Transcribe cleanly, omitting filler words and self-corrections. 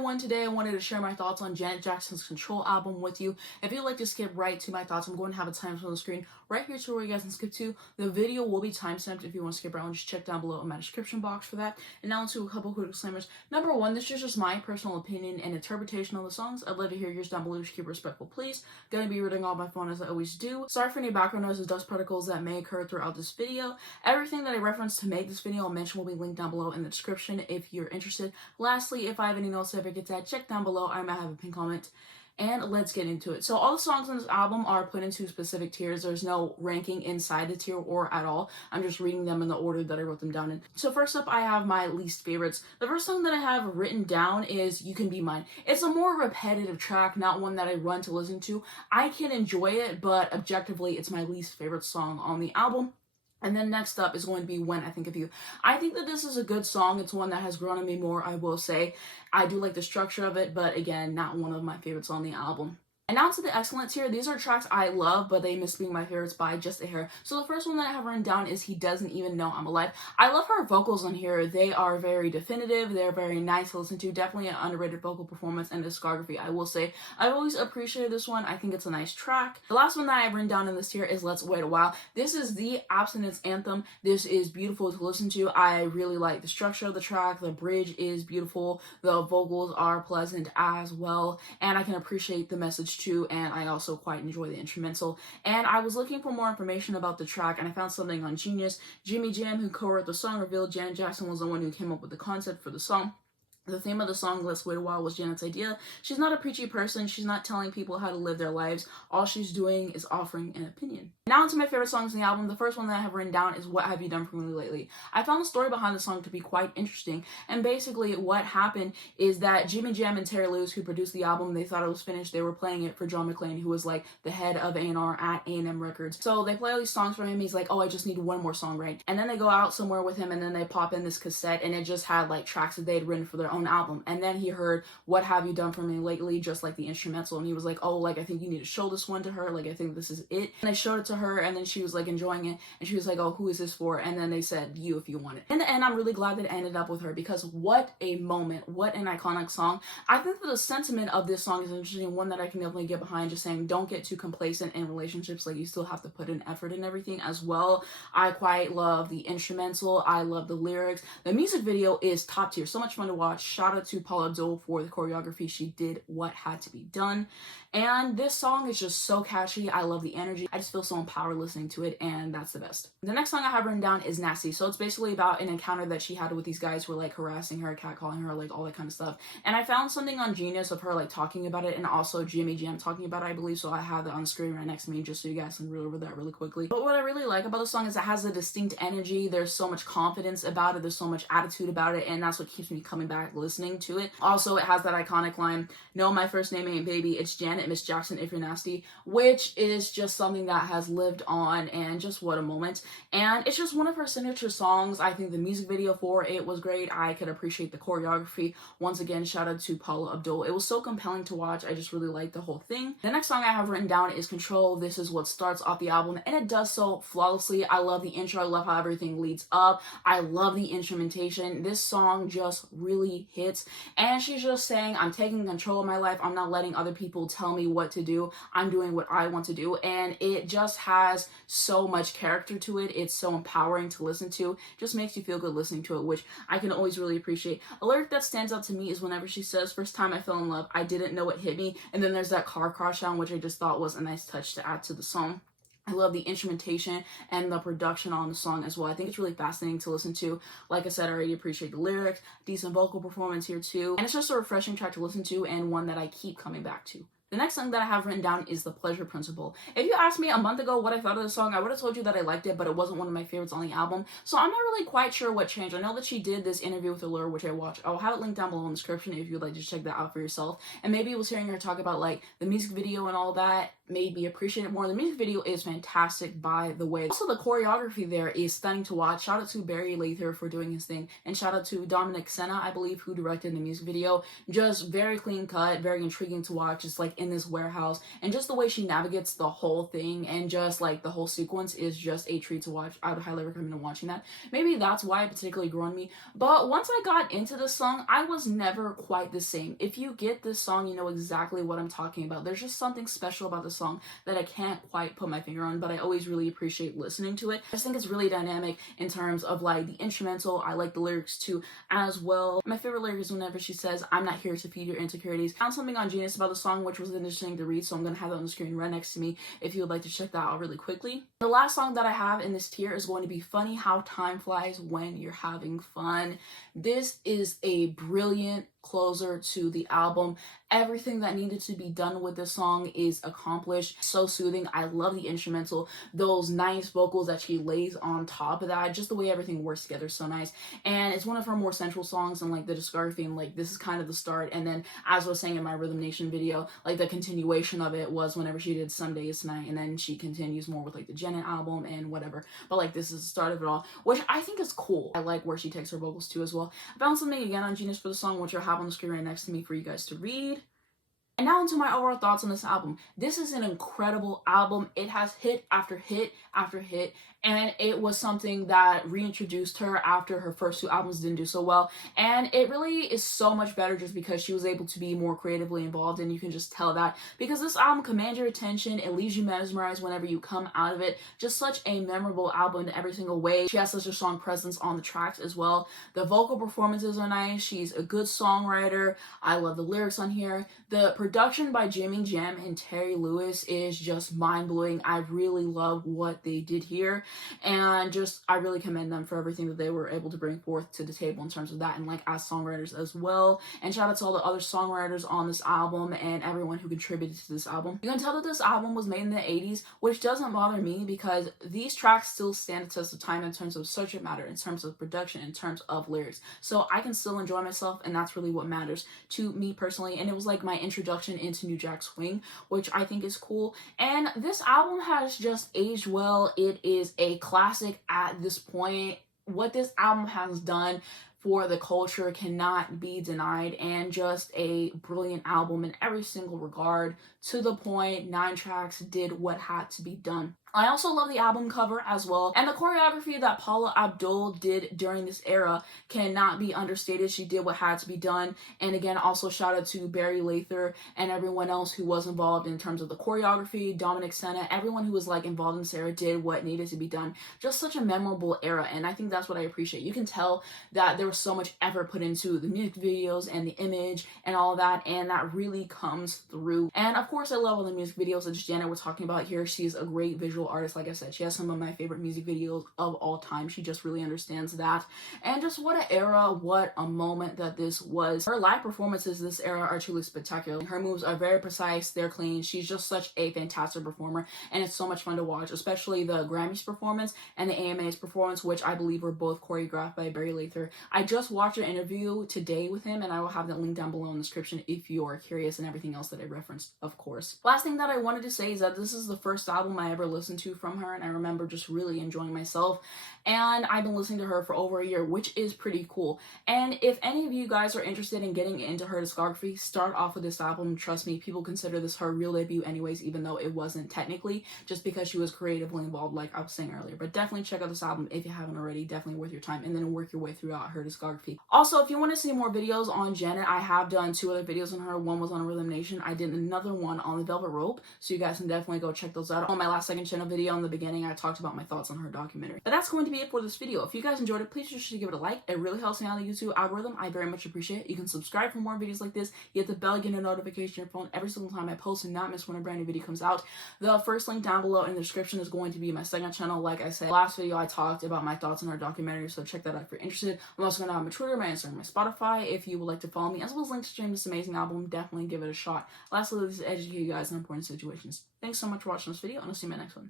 everyone, today I wanted to share my thoughts on Janet Jackson's Control album with you. If you'd like to skip right to my thoughts, I'm going to have a timestamp on the screen right here to where you guys can skip to. The video will be timestamped if you want to skip around. Just check down below in my description box for that. And now into a couple quick disclaimers. Number one, this is just my personal opinion and interpretation of the songs. I'd love to hear yours down below. Just keep it respectful, please. Gonna be reading off my phone as I always do. Sorry for any background noises, dust particles that may occur throughout this video. Everything that I referenced to make this video I'll mention will be linked down below in the description if you're interested. Lastly, if I have any notes that I get to check down below, I might have a pin comment. And let's get into it. So all the songs on this album are put into specific tiers. There's no ranking inside the tier or at all. I'm just reading them in the order that I wrote them down in. So first up, I have my least favorites. The first song that I have written down is You Can Be Mine. It's a more repetitive track, not one that I run to listen to. I can enjoy it, but objectively, it's my least favorite song on the album. And then next up is going to be When I Think of You. I think that this is a good song. It's one that has grown on me more, I will say. I do like the structure of it, but again, not one of my favorites on the album. And now to the excellent tier. These are tracks I love, but they miss being my favorites by just a hair. So the first one that I have written down is He Doesn't Even Know I'm Alive. I love her vocals on here. They are very definitive. They're very nice to listen to. Definitely an underrated vocal performance and discography, I will say. I've always appreciated this one. I think it's a nice track. The last one that I have written down in this tier is Let's Wait a While. This is the abstinence anthem. This is beautiful to listen to. I really like the structure of the track. The bridge is beautiful. The vocals are pleasant as well. And I can appreciate the message too, and I also quite enjoy the instrumental. And I was looking for more information about the track, and I found something on Genius. Jimmy Jam, who co-wrote the song, revealed Janet Jackson was the one who came up with the concept for the song. The theme of the song, Let's Wait a While, was Janet's idea. She's not a preachy person. She's not telling people how to live their lives. All she's doing is offering an opinion. Now into my favorite songs in the album. The first one that I have written down is What Have You Done For Me Lately. I found the story behind the song to be quite interesting. And basically what happened is that Jimmy Jam and Terry Lewis, who produced the album, they thought it was finished. They were playing it for John McClain, who was like the head of A&R at A&M Records. So they play all these songs for him. He's like, oh, I just need one more song, right? And then they go out somewhere with him, and then they pop in this cassette, and it just had like tracks that they had written for their own album. And then he heard What Have You Done For Me Lately, just like the instrumental, and he was like, oh, like I think you need to show this one to her, like I think this is it. And I showed it to her, and then she was like enjoying it, and she was like, oh, who is this for? And then they said, you, if you want it. In the end, I'm really glad that it ended up with her, because what a moment, what an iconic song. I think that the sentiment of this song is interesting, one that I can definitely get behind, just saying don't get too complacent in relationships, like you still have to put in effort and everything as well. I quite love the instrumental, I love the lyrics. The music video is top tier, so much fun to watch. Shout out to Paula Abdul for the choreography. She did what had to be done. And this song is just so catchy. I love the energy. I just feel so empowered listening to it, and that's the best. The next song I have written down is Nasty. So it's basically about an encounter that she had with these guys who were like harassing her, catcalling her, like all that kind of stuff. And I found something on Genius of her like talking about it, and also Jimmy Jam talking about it, I believe. So I have that on the screen right next to me just so you guys can read over that really quickly. But what I really like about the song is it has a distinct energy. There's so much confidence about it. There's so much attitude about it, and that's what keeps me coming back listening to it. Also, it has that iconic line, no, my first name ain't baby, it's Janet, Miss Jackson, if you're nasty, which is just something that has lived on, and just what a moment. And it's just one of her signature songs. I think the music video for it was great. I could appreciate the choreography. Once again, shout out to Paula Abdul. It was so compelling to watch. I just really liked the whole thing. The next song I have written down is Control. This is what starts off the album, and it does so flawlessly. I love the intro. I love how everything leads up. I love the instrumentation. This song just really hits, and she's just saying, I'm taking control of my life. I'm not letting other people tell me what to do. I'm doing what I want to do, and it just has so much character to it. It's so empowering to listen to. It just makes you feel good listening to it, which I can always really appreciate. A lyric that stands out to me is whenever she says, first time I fell in love, I didn't know it hit me, and then there's that car crash sound, which I just thought was a nice touch to add to the song. I love the instrumentation and the production on the song as well. I think it's really fascinating to listen to. Like I said, I already appreciate the lyrics, decent vocal performance here too, and it's just a refreshing track to listen to, and one that I keep coming back to. The next song that I have written down is The Pleasure Principle. If you asked me a month ago what I thought of the song, I would have told you that I liked it, but it wasn't one of my favorites on the album. So I'm not really quite sure what changed. I know that she did this interview with Allure, which I watched. I'll have it linked down below in the description if you'd like to check that out for yourself. And maybe it was hearing her talk about like the music video and all that made me appreciate it more. The music video is fantastic, by the way. Also, the choreography there is stunning to watch. Shout out to Barry Lather for doing his thing, and shout out to Dominic Senna, I believe, who directed the music video. Just very clean cut, very intriguing to watch. It's like in this warehouse, and just the way she navigates the whole thing and just like the whole sequence is just a treat to watch. I would highly recommend watching that. Maybe that's why it particularly grew on me. But once I got into the song, I was never quite the same. If you get this song, you know exactly what I'm talking about. There's just something special about the song that I can't quite put my finger on, but I always really appreciate listening to it. I just think it's really dynamic in terms of like the instrumental. I like the lyrics too as well. My favorite lyric is whenever she says, "I'm not here to feed your insecurities." I found something on Genius about the song which was interesting to read, so I'm gonna have that on the screen right next to me if you would like to check that out really quickly. The last song that I have in this tier is going to be Funny How Time Flies When You're Having Fun. This is a brilliant closer to the album. Everything that needed to be done with this song is accomplished. So soothing. I love the instrumental, those nice vocals that she lays on top of that, just the way everything works together, so nice. And it's one of her more central songs in like the discography, and like this is kind of the start. And then, as I was saying in my Rhythm Nation video, like the continuation of it was whenever she did Some Days Tonight, and then she continues more with like the Janet album and whatever. But like this is the start of it all, which I think is cool. I like where she takes her vocals to as well. I found something again on Genius for the song, which I have on the screen right next to me for you guys to read. And now into my overall thoughts on this album. This is an incredible album. It has hit after hit after hit, and it was something that reintroduced her after her first two albums didn't do so well. And it really is so much better just because she was able to be more creatively involved, and you can just tell that because this album commands your attention. It leaves you mesmerized whenever you come out of it. Just such a memorable album in every single way. She has such a strong presence on the tracks as well. The vocal performances are nice. She's a good songwriter. I love the lyrics on here. The production by Jimmy Jam and Terry Lewis is just mind-blowing. I really love what they did here, and just I really commend them for everything that they were able to bring forth to the table in terms of that, and like as songwriters as well. And shout out to all the other songwriters on this album and everyone who contributed to this album. You can tell that this album was made in the 80s, which doesn't bother me because these tracks still stand the test of time in terms of subject matter, in terms of production, in terms of lyrics. So I can still enjoy myself, and that's really what matters to me personally. And it was like my introduction into New Jack Swing, which I think is cool. And this album has just aged well. It is a classic at this point. What this album has done for the culture cannot be denied, and just a brilliant album in every single regard. To the point, 9 tracks did what had to be done. I also love the album cover as well, and the choreography that Paula Abdul did during this era cannot be understated. She did what had to be done. And again, also shout out to Barry Lather and everyone else who was involved in terms of the choreography. Dominic Senna, everyone who was like involved in this era did what needed to be done. Just such a memorable era, and I think that's what I appreciate. You can tell that there was so much effort put into the music videos and the image and all that, and that really comes through. And of course, I love all the music videos that Janet was talking about here. She's a great visual artist. Like I said, she has some of my favorite music videos of all time. She just really understands that. And just what an era, what a moment that this was. Her live performances this era are truly spectacular. Her moves are very precise, they're clean. She's just such a fantastic performer, and it's so much fun to watch, especially the Grammys performance and the AMA's performance, which I believe were both choreographed by Barry Lather. I just watched an interview today with him, and I will have that link down below in the description if you are curious, and everything else that I referenced, of course. Last thing that I wanted to say is that this is the first album I ever listened to from her, and I remember just really enjoying myself. And I've been listening to her for over a year, which is pretty cool. And if any of you guys are interested in getting into her discography, start off with this album. Trust me, people consider this her real debut anyways, even though it wasn't technically, just because she was creatively involved, like I was saying earlier. But definitely check out this album if you haven't already. Definitely worth your time, and then work your way throughout her discography. Also, if you want to see more videos on Janet, I have done 2 other videos on her. One was on Rhythm Nation. I did another one on the Velvet Rope, so you guys can definitely go check those out. On my last second channel video in the beginning, I talked about my thoughts on her documentary. But that's going to be it for this video. If you guys enjoyed it, please just give it a like. It really helps me out on the YouTube algorithm. I very much appreciate it. You can subscribe for more videos like this. You hit the bell, get a notification on your phone every single time I post, and not miss when a brand new video comes out. The first link down below in the description is going to be my second channel. Like I said, last video I talked about my thoughts on her documentary, so check that out if you're interested. I'm also going to have my Twitter, my Instagram, my Spotify if you would like to follow me, as well as links to stream this amazing album. Definitely give it a shot. Lastly, this is educate you guys in important situations. Thanks so much for watching this video, and I'll see you in my next one.